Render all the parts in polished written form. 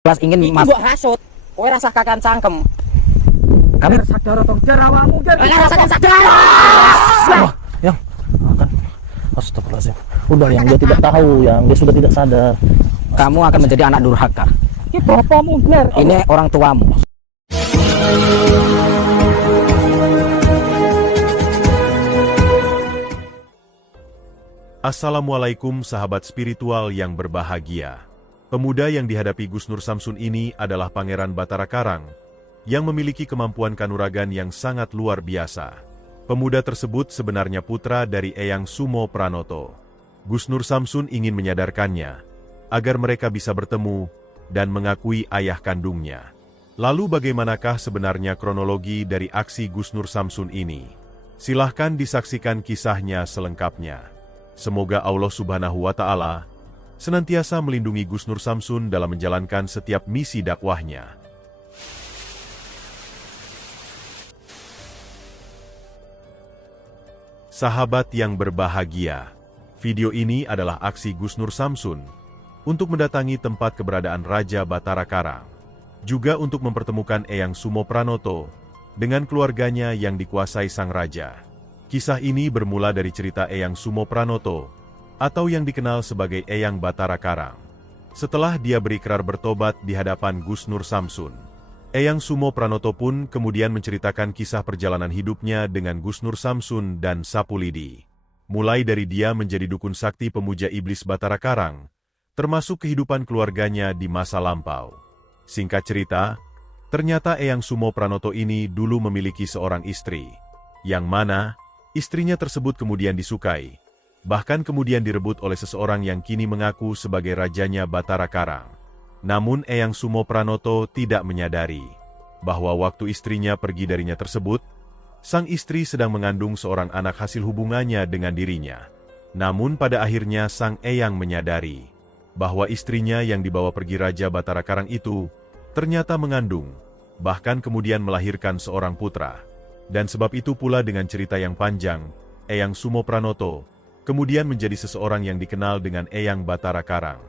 Kelas ingin Iki mas. mbok hasut. Kowe rasa kakan cangkem. Kami Sadar tong jar awakmu jar. Rasakan sadar. Wah, yang akan astagfirullahaladzim. Udah yang dia tidak tahu, yang dia sudah tidak sadar. kamu akan menjadi anak durhaka. Iki bapakmu jar. Ini orang tuamu. Assalamualaikum sahabat spiritual yang berbahagia. Pemuda yang dihadapi Gus Nur Samsun ini adalah Pangeran Batara Karang, yang memiliki kemampuan kanuragan yang sangat luar biasa. Pemuda tersebut sebenarnya putra dari Eyang Sumo Pranoto. Gus Nur Samsun ingin menyadarkannya, agar mereka bisa bertemu, dan mengakui ayah kandungnya. Lalu bagaimanakah sebenarnya kronologi dari aksi Gus Nur Samsun ini? Silahkan disaksikan kisahnya selengkapnya. Semoga Allah Subhanahu wa Ta'ala senantiasa melindungi Gus Nur Samsun dalam menjalankan setiap misi dakwahnya. Sahabat yang berbahagia, video ini adalah aksi Gus Nur Samsun untuk mendatangi tempat keberadaan Raja Batara Karang, juga untuk mempertemukan Eyang Sumo Pranoto dengan keluarganya yang dikuasai sang raja. Kisah ini bermula dari cerita Eyang Sumo Pranoto, atau yang dikenal sebagai Eyang Batara Karang. Setelah dia berikrar bertobat di hadapan Gus Nur Samsun, Eyang Sumo Pranoto pun kemudian menceritakan kisah perjalanan hidupnya dengan Gus Nur Samsun dan Sapulidi. Mulai dari dia menjadi dukun sakti pemuja iblis Batara Karang, termasuk kehidupan keluarganya di masa lampau. Singkat cerita, ternyata Eyang Sumo Pranoto ini dulu memiliki seorang istri, yang mana istrinya tersebut kemudian disukai, bahkan kemudian direbut oleh seseorang yang kini mengaku sebagai rajanya Batara Karang. Namun Eyang Sumo Pranoto tidak menyadari bahwa waktu istrinya pergi darinya tersebut, sang istri sedang mengandung seorang anak hasil hubungannya dengan dirinya. Namun pada akhirnya sang Eyang menyadari bahwa istrinya yang dibawa pergi Raja Batara Karang itu ternyata mengandung, bahkan kemudian melahirkan seorang putra. Dan sebab itu pula dengan cerita yang panjang, Eyang Sumo Pranoto kemudian menjadi seseorang yang dikenal dengan Eyang Batara Karang.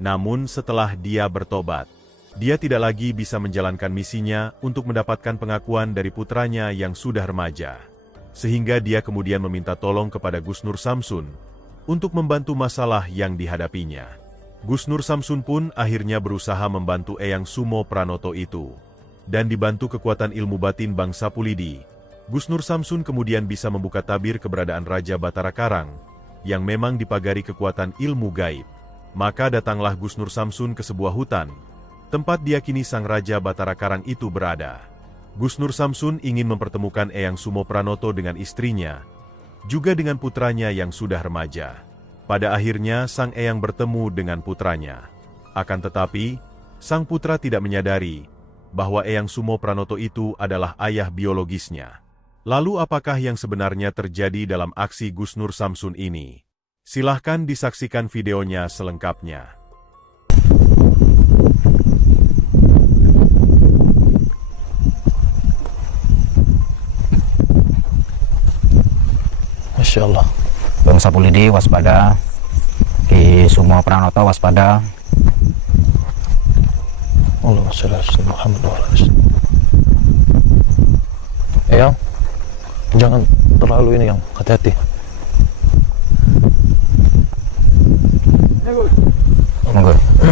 Namun setelah dia bertobat, dia tidak lagi bisa menjalankan misinya untuk mendapatkan pengakuan dari putranya yang sudah remaja. Sehingga dia kemudian meminta tolong kepada Gus Nur Samsun untuk membantu masalah yang dihadapinya. Gus Nur Samsun pun akhirnya berusaha membantu Eyang Sumo Pranoto itu. Dan dibantu kekuatan ilmu batin Bang Sapulidi, Gus Nur Samsun kemudian bisa membuka tabir keberadaan Raja Batara Karang, yang memang dipagari kekuatan ilmu gaib. Maka datanglah Gus Nur Samsun ke sebuah hutan, tempat diyakini sang Raja Batara Karang itu berada. Gus Nur Samsun ingin mempertemukan Eyang Sumo Pranoto dengan istrinya, juga dengan putranya yang sudah remaja. Pada akhirnya sang Eyang bertemu dengan putranya. Akan tetapi, sang putra tidak menyadari bahwa Eyang Sumo Pranoto itu adalah ayah biologisnya. Lalu apakah yang sebenarnya terjadi dalam aksi Gus Nur Samsun ini? Silahkan disaksikan videonya selengkapnya. Masya Allah. Bang Sapulidi waspada, Ki Sumo Pranoto waspada. Allahumma shalli ala Muhammad wa ala alihi. Eyang, jangan terlalu ini yang hati-hati. Monggo. Ini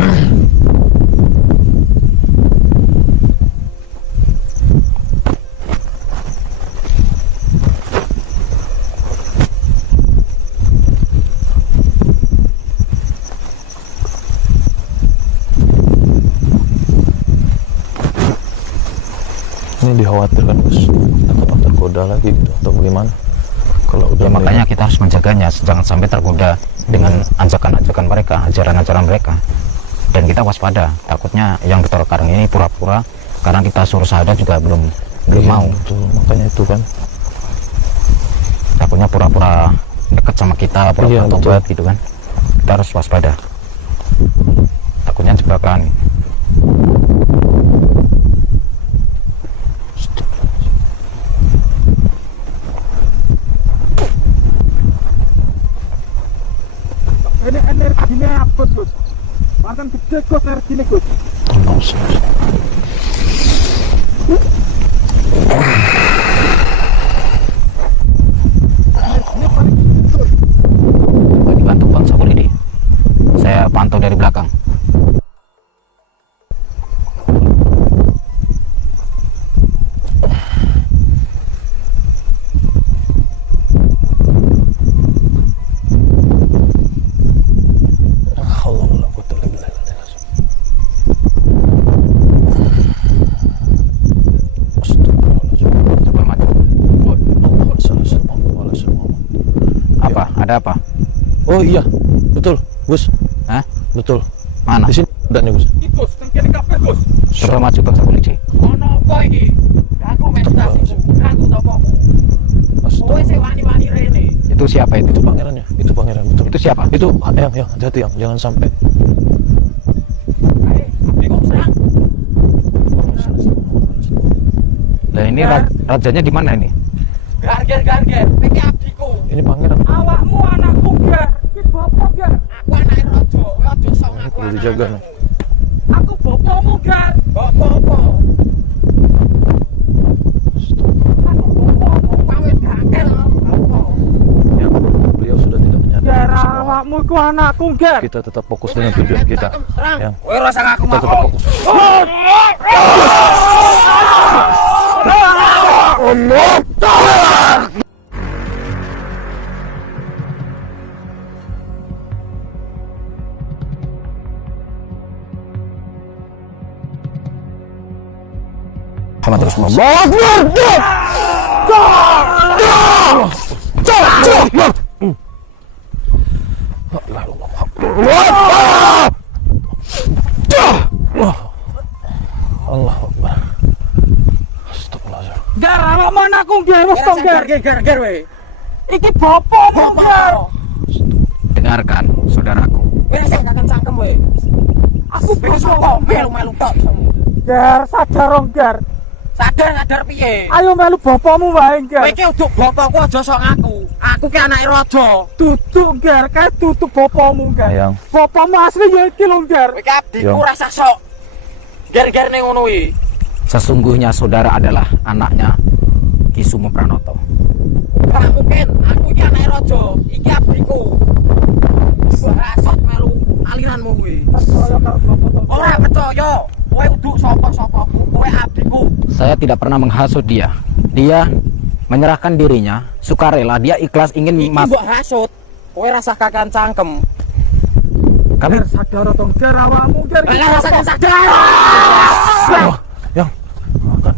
dikhawatirkan Gus, takut tergoda lagi gitu atau bagaimana? Kalau udah Ya, makanya kita harus menjaganya, jangan sampai tergoda dengan ajakan-ajakan mereka, ajaran-ajaran mereka. Dan kita waspada, takutnya yang Batara Karang ini pura-pura, karena kita suruh syahadat juga belum mau. Betul, makanya itu kan. Takutnya pura-pura dekat sama kita, pura-pura Iya, tobat gitu kan. Kita harus waspada. Takutnya jebakan. Ini energinya apa, Gus? Bahkan gede Gus energinya, Gus. Dibantu Bang Sakulidi. Saya pantau dari belakang. Coba maju. Apa? Ada apa? Oh iya, betul, Gus. Hah? Betul. Mana? Di sini ada nih, Gus. Gus, kene kabeh Gus. Coba maju Bang Sakulidi. Ono apa iki? Aku meditasi. Aku topoku. Kowe sing wani-wani rene. Itu siapa itu? Itu pangerannya, itu pangeran, betul. Itu siapa? Itu yang hati-hati yang jangan sampai. Ayo, abdi kok serang. Lah ini rajanya di mana ini? Gar. Iki abdiku. Ini pangeran. Awakmu anakku, Gar. Iki bapak, Gar. Aku anake raja. Kowe aja sok ngaku. Perlu dijaga nih. Aku bapakmu, Gar. Bapak apa? Aku bapakmu. Kawe dangkel apa? Yang beliau sudah tidak menyadari Gar, semua. awakmu iku anakku, Gar. Kita tetap fokus dengan tujuan kita. Yang Kowe rasa ngaku kita tetap fokus. Sama terus Bang. Allah Akbar. Astagfirullahaladzim. Gar, awakmu anakku, Gar. Wes to, Gar. Gar we. Iki bapakmu, Gar. Dengarkan saudaraku. Kowe sing akan cangkem we. Aku besok kok melu-melu tok. Gar, sadar dong, Gar. Sadar piye? Ayo melu bapakmu wae, Gar. Kowe iki uduk bapakku aja sok ngaku. Aku ki anake raja. Duduk, Gar. Kae tutup bapakmu, Gar. Yang Bapakmu asli ya iki lho, Gar. Kowe ki abdiku Yang. rasa sok. Gar-gar ning ngono kuwi. Sesungguhnya saudara adalah anaknya Ki Sumo Pranoto. Gak mungkin, aku iki anake raja. Iki abdiku. Sok melu aliranmu kuwi. Ora percaya. Kowe uduk sapa-sapaku. Kowe abdiku. Saya tidak pernah menghasut dia. Dia menyerahkan dirinya sukarela. Dia ikhlas ingin Iki mbok hasut. Kowe rasa kakan cangkem. kami Sadar dong, Gar, awakmu, Gar. Rasakan sadar. yang akan.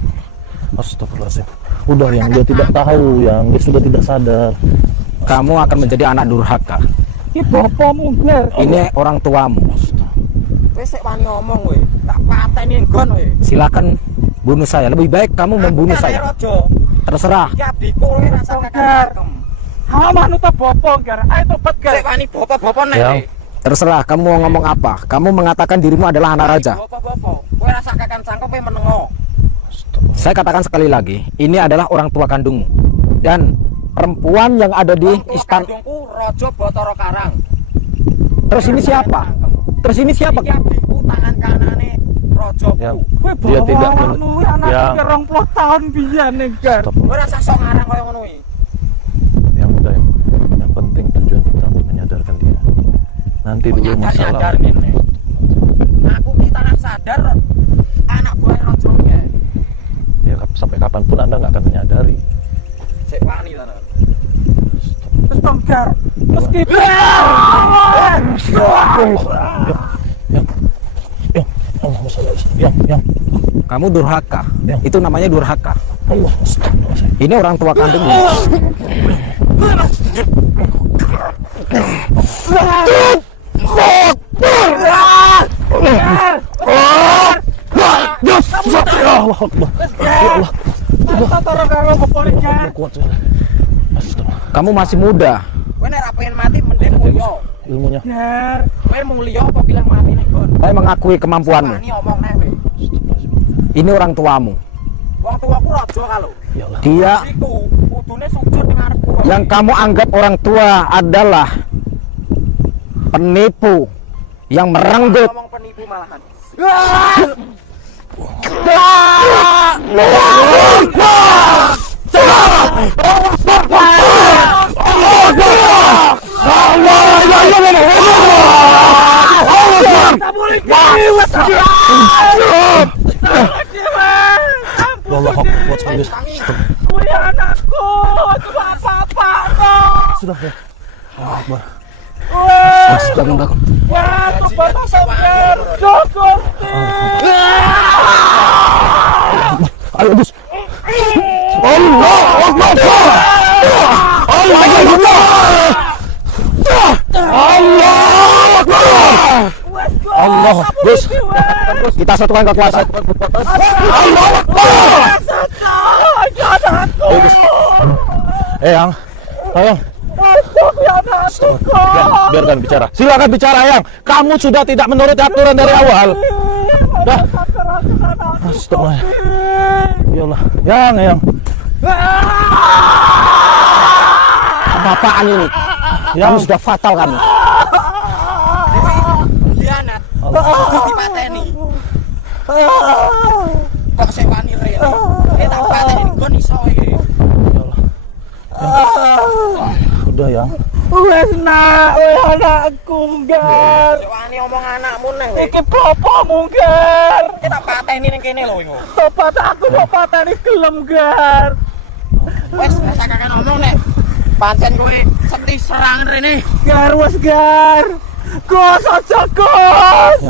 Astagfirullahaladzim. Udah yang dia tidak tahu, yang dia sudah tidak sadar. kamu akan menjadi anak durhaka. Iki bapakmu, Gar. Ini orang tuamu. Kowe sik wani ngomong kowe. Tak pateni nggon kowe. Silakan bunuh saya. Lebih baik kamu membunuh saya. Terserah. Iki abdiku kowe rasa kakan cangkem. Ha manut bapak, Gar. Ayo tobat, Gar. Sik wani bapak-bapak nek. Yang Terserah kamu mau ngomong apa. Kamu mengatakan dirimu adalah anak raja. Bapak-bapak, kowe rasa kakan cangkem kowe menengo. Saya katakan sekali lagi, ini adalah orang tua kandungmu. Dan perempuan yang ada di istana. Kandungku Raja Batara Karang. Terus ini siapa? Terus ini siapa? Iki abdiku tangan kanane rajaku. yang Kowe dia tidak yang yang 20 tahun biyen, Gar. Kowe rasa sok ngarang koyo ngono iki. yang udah yang penting tujuan kita untuk menyadarkan dia. Nanti dulu masalah. Sadar ini. Aku kita nggak sadar anak buah raja ya. Ya sampai kapanpun Anda nggak akan menyadari. Cek wani ta. Terus tonggar. Meskipun yang Kamu durhaka. Ya. Itu namanya durhaka. Allah, astagfirullahaladzim. Ini orang tua kandungmu. Ya Allah Akbar. Ya Allah. tolong karo popore Gar. Kuat sudah. Astagfirullah. Kamu masih muda. Kowe nek ra pengen mati mending mulya. Ilmunya. Gar, kowe mulya apa bilang mati nek kon. Saya mengakui kemampuanmu. Wani omong nek kowe. Astagfirullahaladzim. Ini orang tuamu. Wong tuaku raja kalau. Ya Allah. Dia Iku kudune sujud ning ngarepku. yang kamu anggap orang tua adalah penipu yang merenggut. Ngomong penipu malahan. Anakku, itu apa-apa. Sudah ya. Allah Akbar. Bangun, bangun. Wah, kepada sampean, Gusti. Ayo, Gus. Allah Akbar. Allah Akbar. Allah Akbar. Allah, Gus. Kita satukan kekuasaan. Allah Akbar. Yang, ayo. Biarkan bicara. Silakan bicara, Yang. Kamu sudah tidak menuruti aturan dari awal. Dah. Astagfirullah. Ya Allah. Yang. Apa-apaan ini? Kamu sudah fatal kamu. Khianat. Dipateni. Kok sewani rene. Kita pateni nggon iso iki. Udah, Yang. Wes nak, anakku Gar. Wani omong anakmu neng. Iki bapakmu Gar. Kita pateni ning kene lho iku. Tobat aku kok pateni gelem Gar. Wes sakake ngomong nek pancen kowe seti serangan rene. Gar wes Gar. Gos aja gos.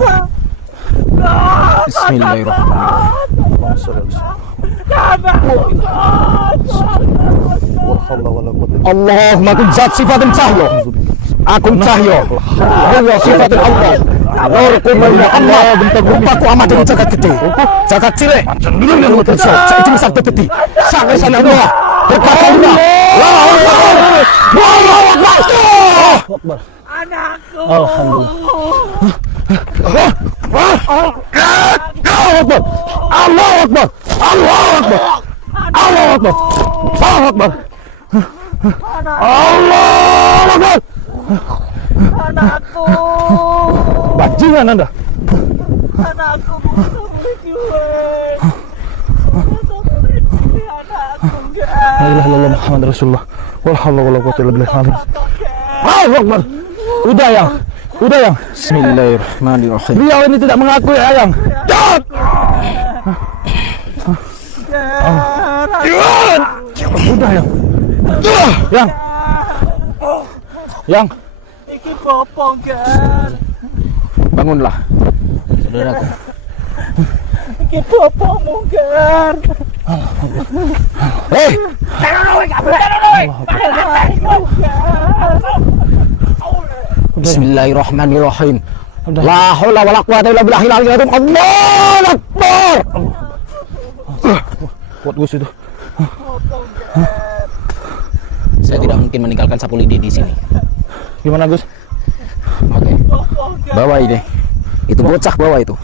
Allahumma kun zat sifatin cahyo. Akun cahyo. Allah sifatin Allah. Nurku mulia Allah bentuk rupaku amat dengan jagat gede. Jagat cilik. Yang berso. Saiki misal bebeti. Sange sana Allah. Berkah Allah. Allahu Akbar. Anakku. Alhamdulillah. Allahu Akbar. Allahu Akbar. Allahu Akbar. Allahu Akbar. Allahu Akbar. Allahu Akbar. Anakku. Bajingan Anda. Anakku La ilaha illallah Muhammad Rasulullah. Wala haula wala quwwata illa billah. Allahu Akbar. Udah, Yang. Udah, Yang. Bismillahirrahmanirrahim. Beliau ini tidak mengakui, Yang. Jangan. Udah, Yang. Yang. Yang. Iki bopong Gar. Bangunlah, saudaraku. Iki bopongmu Gar. Hei. Bismillahirrahmanirrahim. La haula wala quwwata illa billahi al-aliyyil azim. Allahu Akbar. Kuat Gus itu. Saya tidak mungkin meninggalkan sapu lidi di sini. Gimana, Gus? Oke. Bawa ini. Itu bocah bawa itu.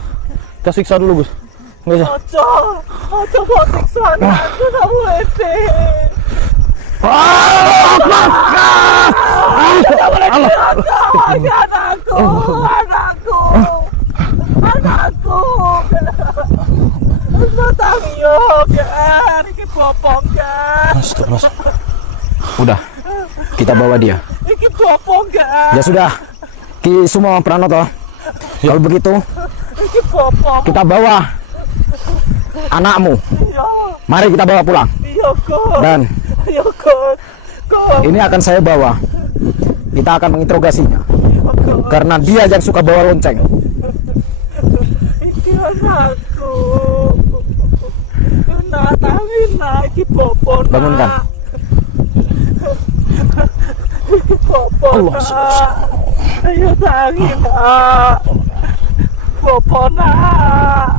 Kita siksa dulu, Gus. Enggak usah. Ojo botik sana. Aku enggak boleh deh. Anakku. Tangiyo, Gar. Iki bopong Gar. Astagfirullah. Udah, kita bawa dia. Iki bopong Gar. Ya sudah, Ki Sumo Pranoto. Kalau begitu, Iki bopong. kita bawa anakmu. Iya. Mari kita bawa pulang. Iya, Kok. Dan Iya, Kok. ini akan saya bawa. Kita akan menginterogasinya. Karena dia yang suka bawa lonceng. Iki anakku. Nak tangin nak iki bopong. Bangunkan. Iki bopong. Allah, Ayo tangin nak. Bopong nak.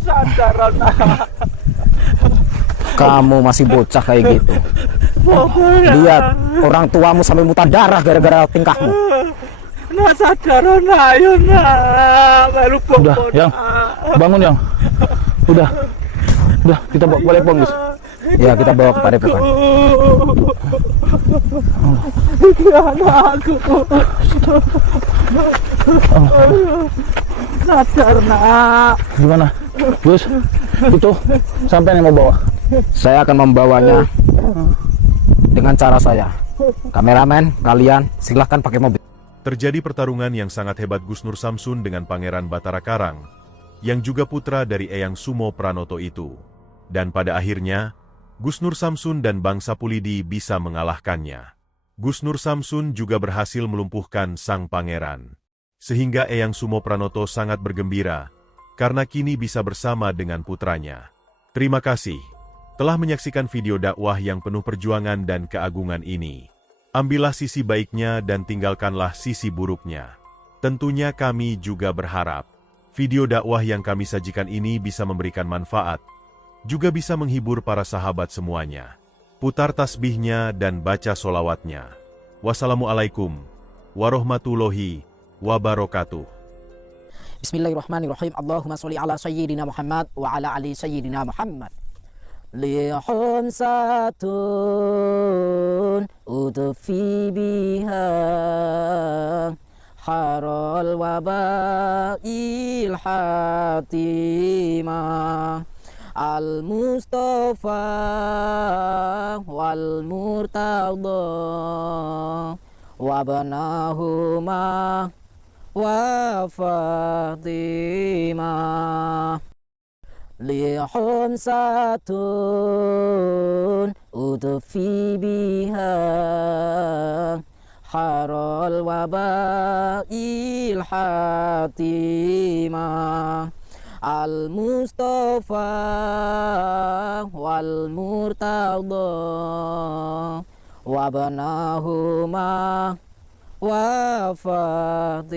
Sadar nak. Kamu masih bocah kayak gitu. Bopong. Lihat, orang tuamu sampai muntah darah gara-gara tingkahmu. Nak sadar nak, ayo nak. Baru Udah, bopong. Yang. Bangun, Yang. Udah, kita bawa ke Padepokan, Gus. Ya, kita bawa ke Padepokan. Iki anakku. Sadar nak. Gimana, Gus? Itu sampai yang mau bawa. Saya akan membawanya dengan cara saya. Kameramen, kalian silahkan pakai mobil. Terjadi pertarungan yang sangat hebat Gus Nur Samsun dengan Pangeran Batara Karang, yang juga putra dari Eyang Sumo Pranoto itu. Dan pada akhirnya, Gus Nur Samsun dan Bangsa Pulidi bisa mengalahkannya. Gus Nur Samsun juga berhasil melumpuhkan sang pangeran. Sehingga Eyang Sumo Pranoto sangat bergembira, karena kini bisa bersama dengan putranya. Terima kasih telah menyaksikan video dakwah yang penuh perjuangan dan keagungan ini. Ambillah sisi baiknya dan tinggalkanlah sisi buruknya. Tentunya kami juga berharap video dakwah yang kami sajikan ini bisa memberikan manfaat, juga bisa menghibur para sahabat semuanya. Putar tasbihnya dan baca solawatnya. Wassalamualaikum warahmatullahi wabarakatuh. Bismillahirrahmanirrahim. Allahumma sholli ala sayyidina Muhammad wa ala ali sayyidina Muhammad. Lihum satun udfi biha harol wabail hatimah al-Mustafa wal Murtada wabnahuma wa Fatimah. Lihum satun udfi biha harol wabail hatimah al-Mustafa wal Murtada wabnahuma wa Fatimah.